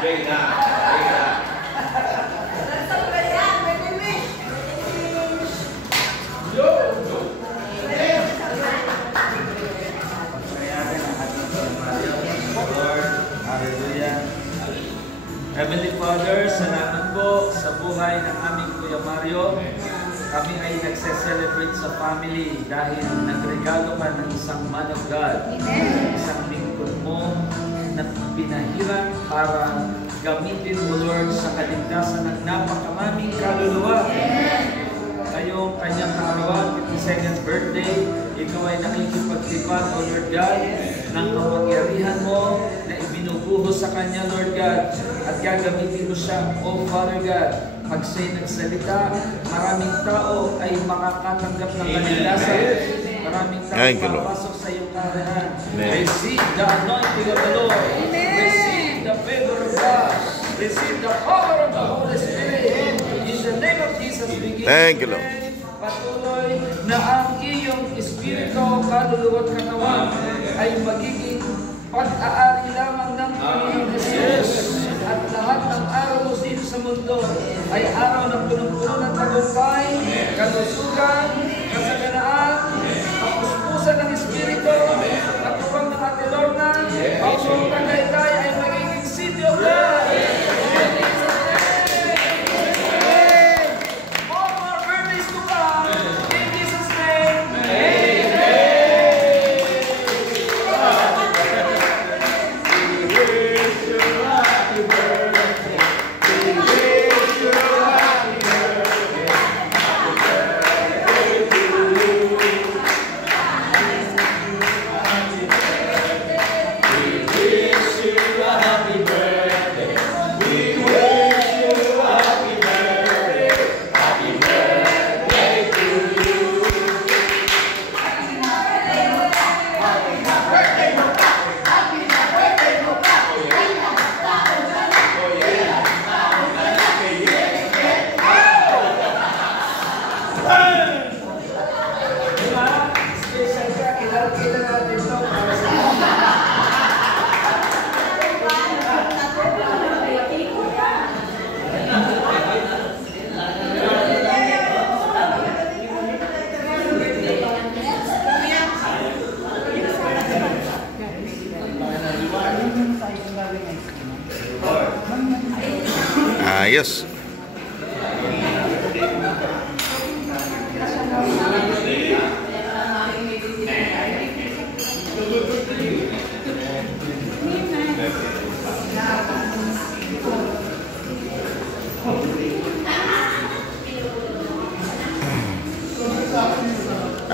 Heavenly Father, salamat po sa buhay ng aming Kuya Mario. Kami ay nagse-celebrate sa family dahil nagregalo ka ng isang man of God. Isang lingkod mo na pinahiran para gamitin mo, Lord, sa kaligtasan ng napakaraming kaluluwa. Ngayong kanyang kaarawan, 52nd birthday, ikaw ay nakikipagtipan, O Lord God, ng kapangyarihan mo na ibinubuhos sa kanya, Lord God, at gagamitin mo siya, O Father God. Pag siya'y nagsalita, maraming tao ay makakatanggap ng kaligtasan. Maraming tao makapasok sa iyong kaharian. Receive the anointing of the Lord. Receive the favor of God. Receive the power of the Holy Spirit. In the name of Jesus, we give you praise. Patuloy na ang iyong espiritu, kaluluwa at katawan ay magiging pag-aari lamang ng Panginoon Jesus. At lahat ng araw mo dito sa mundo ay araw ng punong-puno ng tagumpay, kalusugan, kasaganaan, kapuspusan ng espiritu, at upang ng Ate Lorna, ang buong Tagaytay ay magiging city of God. Ayos.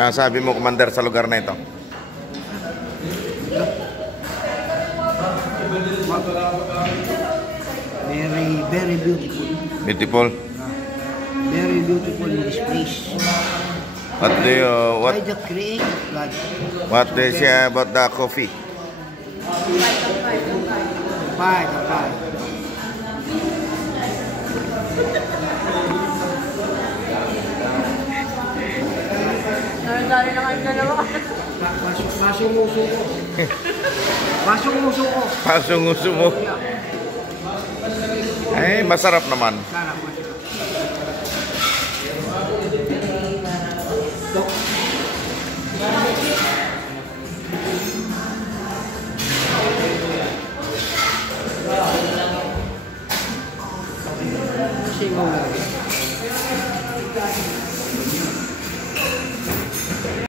Sabi mo, Commander, sa lugar na ito? Very beautiful. Beautiful? Very beautiful in this place. What do you, By the creation of God. what do you say about the coffee? Five. Dali na kayo dalawa. Pasong uso ko. Pasong uso ko. Pasong uso mo. Eh, masarap naman. Sarap. Singo.